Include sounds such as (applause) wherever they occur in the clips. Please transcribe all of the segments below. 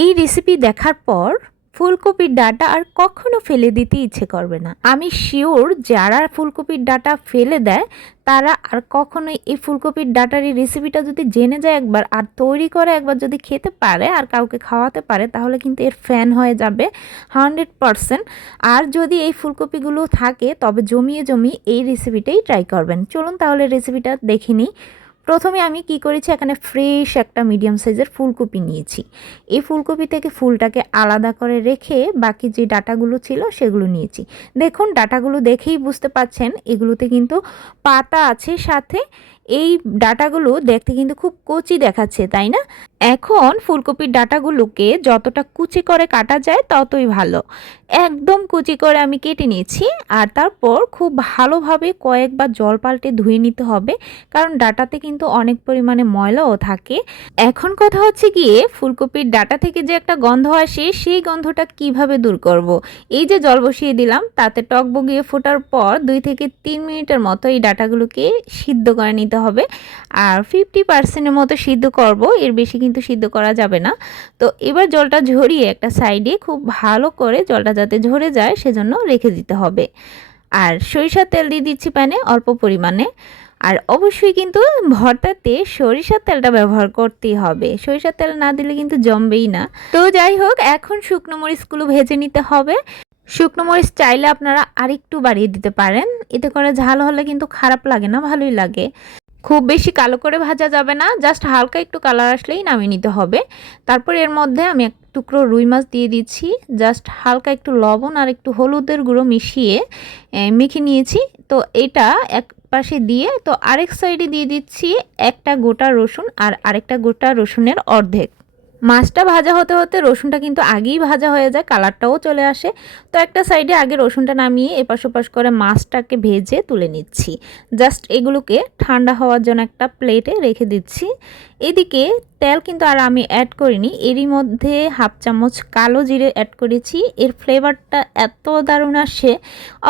এই রেসিপি দেখার পর ফুলকপির ডাটা আর কখনো ফেলে দিতে ইচ্ছে করবে না। আমি শিওর যারা ফুলকপির ডাটা ফেলে দেয়, তারা আর কখনোই এই ফুলকপির ডাটার এই রেসিপিটা যদি জেনে যায় একবার আর তৈরি করে একবার যদি খেতে পারে আর কাউকে খাওয়াতে পারে, তাহলে কিন্তু এর ফ্যান হয়ে যাবে হান্ড্রেড পারসেন্ট আর যদি এই ফুলকপিগুলো থাকে, তবে জমিয়ে জমিয়ে এই রেসিপিটাই ট্রাই করবেন। চলুন তাহলে রেসিপিটা দেখে নিই। প্রথমে আমি কি করেছি, এখানে ফ্রেশ একটা মিডিয়াম সাইজের ফুলকপি নিয়েছি। এই ফুলকপি থেকে ফুলটাকে আলাদা করে রেখে বাকি যে ডাটাগুলো ছিল সেগুলো নিয়েছি। দেখুন, ডাটাগুলো দেখেই বুঝতে পাচ্ছেন, এগুলোতে কিন্তু পাতা আছে সাথে এই ডাটাগুলো দেখতে কিন্তু খুব কচি দেখাচ্ছে, তাই না? এখন ফুলকপির ডাটাগুলোকে যতটা কুচি করে কাটা যায় ততই ভালো। একদম কুচি করে আমি কেটে নিয়েছি আর তারপর খুব ভালোভাবে কয়েকবার জল পাল্টে ধুয়ে নিতে হবে, কারণ ডাটাতে কিন্তু অনেক পরিমাণে ময়লাও থাকে। এখন কথা হচ্ছে গিয়ে ফুলকপির ডাটা থেকে যে একটা গন্ধ আসে, সেই গন্ধটা কীভাবে দূর করব। এই যে জল বসিয়ে দিলাম, তাতে টক বগিয়ে ফোটার পর দুই থেকে তিন মিনিটের মতো এই ডাটাগুলোকে সিদ্ধ করে নিতে হবে। আর ফিফটি পার্সেন্টের মতো সিদ্ধ করব, এর বেশি কিন্তু সিদ্ধ করা যাবে না। তো এবার জলটা ঝরিয়ে একটা সাইডে খুব ভালো করে জলটা যাতে ঝরে যায়, সেজন্য রেখে দিতে হবে। আর সরিষার তেল দিয়ে দিচ্ছি প্যানে অল্প পরিমাণে। আর অবশ্যই কিন্তু ভর্তাতে সরিষার তেলটা ব্যবহার করতেই হবে। সরিষার তেল না দিলে কিন্তু জমবেই না। তো যাই হোক, এখন শুকনো মরিচগুলো ভেজে নিতে হবে। শুকনো মরিচ চাইলে আপনারা আরেকটু বাড়িয়ে দিতে পারেন। এতে করে ঝাল হলে কিন্তু খারাপ লাগে না, ভালোই লাগে। খুব বেশি কালো করে ভাজা যাবে না, জাস্ট হালকা একটু কালার আসলেই নামিয়ে নিতে হবে। তারপর এর মধ্যে আমি এক টুকরো রুই মাছ দিয়ে দিচ্ছি, জাস্ট হালকা একটু লবণ আর একটু হলুদের গুঁড়ো মিশিয়ে মেখে নিয়েছি। তো এটা এক পাশে দিয়ে, তো আরেক সাইডে দিয়ে দিচ্ছি একটা গোটা রসুন আর আরেকটা গোটা রসুনের অর্ধেক। মাছটা ভাজা হতে হতে রসুনটা কিন্তু আগেই ভাজা হয়ে যায়, কালারটাও চলে আসে। তো একটা সাইডে আগে রসুনটা নামিয়ে এপাশ ওপাশ করে মাছটাকে ভেজে তুলে নিচ্ছি। জাস্ট এগুলোকে ঠান্ডা হওয়ার জন্য একটা প্লেটে রেখে দিচ্ছি। এদিকে তেল কিন্তু আর আমি অ্যাড করিনি, এরই মধ্যে হাফ চামচ কালো জিরে অ্যাড করেছি। এর ফ্লেভারটা এত দারুণ আসে,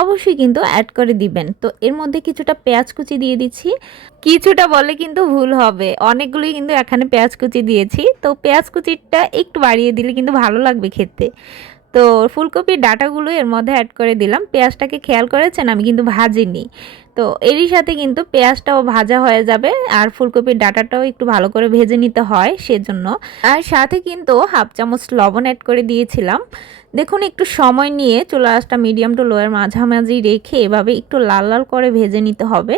অবশ্যই কিন্তু অ্যাড করে দিবেন। তো এর মধ্যে কিছুটা পেঁয়াজ কুচি দিয়ে দিচ্ছি। কিছুটা বলে কিন্তু ভুল হবে, অনেকগুলোই কিন্তু এখানে পেঁয়াজ কুচি দিয়েছি। তো পেঁয়াজ কুচিটা একটু বাড়িয়ে দিলে কিন্তু ভালো লাগবে খেতে। তো ফুলকপির ডাটাগুলো এর মধ্যে অ্যাড করে দিলাম। পেঁয়াজটাকে খেয়াল করেছেন? আমি কিন্তু ভাজিনি। তো এরই সাথে কিন্তু পেঁয়াজটাও ভাজা হয়ে যাবে আর ফুলকপির ডাটাটাও একটু ভালো করে ভেজে নিতে হয় সেজন্য। আর সাথে কিন্তু হাফ চামচ লবণ অ্যাড করে দিয়েছিলাম। দেখুন, একটু সময় নিয়ে চুলা আঁচটা মিডিয়াম টু লোয়ার মাঝামাঝি রেখে এভাবে একটু লাল লাল করে ভেজে নিতে হবে।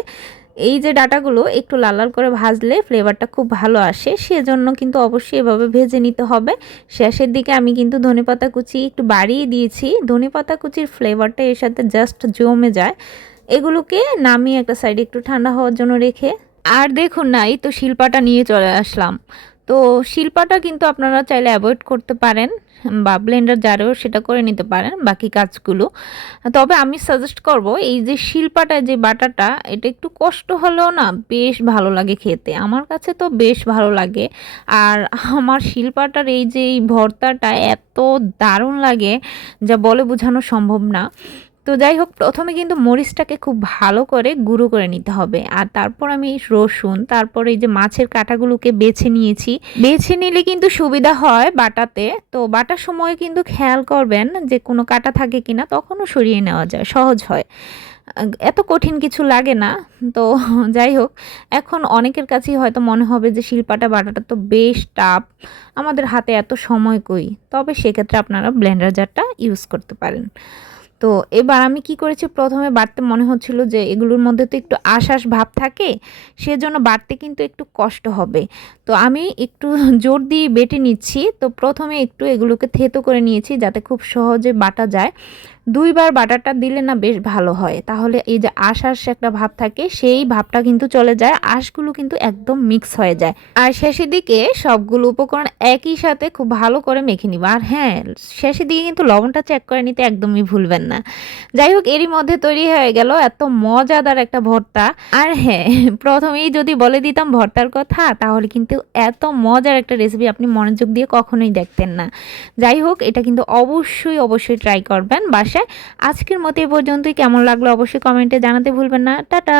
এই যে ডাটাগুলো একটু লাল লাল করে ভাজলে ফ্লেভারটা খুব ভালো আসে, সেজন্য কিন্তু অবশ্যই এভাবে ভেজে নিতে হবে। শেষের দিকে আমি কিন্তু ধনেপাতা কুচি একটু বাড়িয়ে দিয়েছি। ধনেপাতা কুচির ফ্লেভারটা এর সাথে জাস্ট জমে যায়। এগুলোকে নামিয়ে একটা সাইডে একটু ঠান্ডা হওয়ার জন্য রেখে, আর দেখুন না, এই তো শিল্পাটা নিয়ে চলে আসলাম। তো শিল্পাটা কিন্তু আপনারা চাইলে অ্যাভয়েড করতে পারেন বা ব্লেন্ডার জারেও সেটা করে নিতে পারেন বাকি কাজগুলো। তবে আমি সাজেস্ট করব এই যে শিল্পাটা যে বাটাটা, এটা একটু কষ্ট হলেও না বেশ ভালো লাগে খেতে। আমার কাছে তো বেশ ভালো লাগে। আর আমার শিল্পাটার এই যে এই ভর্তাটা এত দারুণ লাগে যা বলে বোঝানো সম্ভব না। তো যাই হোক, প্রথমে কিন্তু মরিচটাকে খুব ভালো করে গুঁড়ো করে নিতে হবে। আর তারপর আমি রসুন, তারপর এই যে মাছের কাঁটাগুলোকে বেছে নিয়েছি। বেছে নিলে কিন্তু সুবিধা হয় বাটাতে। তো বাটার সময় কিন্তু খেয়াল করবেন যে কোনো কাটা থাকে কিনা, তখনও সরিয়ে নেওয়া যায়, সহজ হয়। এত কঠিন কিছু লাগে না। তো যাই হোক, এখন অনেকের কাছেই হয়তো মনে হবে যে শিল্পাটা বাটাটা তো বেশ টাফ। আমাদের হাতে এত সময় কই? তবে সেক্ষেত্রে আপনারা ব্লেন্ডার জারটা ইউজ করতে পারেন। তো এবার আমি কি করেছি? প্রথমে বাড়তে মনে হচ্ছিল যে এগুলোর মধ্যে তো একটু আশ্বাস ভাব থাকে, সেজন্য বাড়তে কিন্তু একটু কষ্ট হবে। তো আমি একটু (laughs) জোর দিয়ে বেটে নিচ্ছি। তো প্রথমে একটু এগুলোকে থেতো করে নিয়েছি যাতে খুব সহজে বাটা যায়। দুইবার বাটারটা দিলে না বেশ ভালো হয়। তাহলে এই যে আশ আশ একটা ভাব থাকে, সেই ভাবটা কিন্তু চলে যায়, আঁশগুলো কিন্তু একদম মিক্স হয়ে যায়। আর শেষের দিকে সবগুলো উপকরণ একই সাথে খুব ভালো করে মেখে নিব। আর হ্যাঁ শেষের দিকে কিন্তু লবণটা চেক করে নিতে একদমই ভুলবেন না। যাই হোক, এরই মধ্যে তৈরি হয়ে গেল এত মজাদার একটা ভর্তা। আর হ্যাঁ প্রথমেই যদি বলে দিতাম ভর্তার কথা, তাহলে কিন্তু এত মজার একটা রেসিপি আপনি মনোযোগ দিয়ে কখনোই দেখতেন না। যাই হোক, এটা কিন্তু অবশ্যই অবশ্যই ট্রাই করবেন। বাসায় আজকের মতো এ পর্যন্তই। কেমন লাগল অবশ্যই কমেন্টে জানাতে ভুলবেন না। টাটা!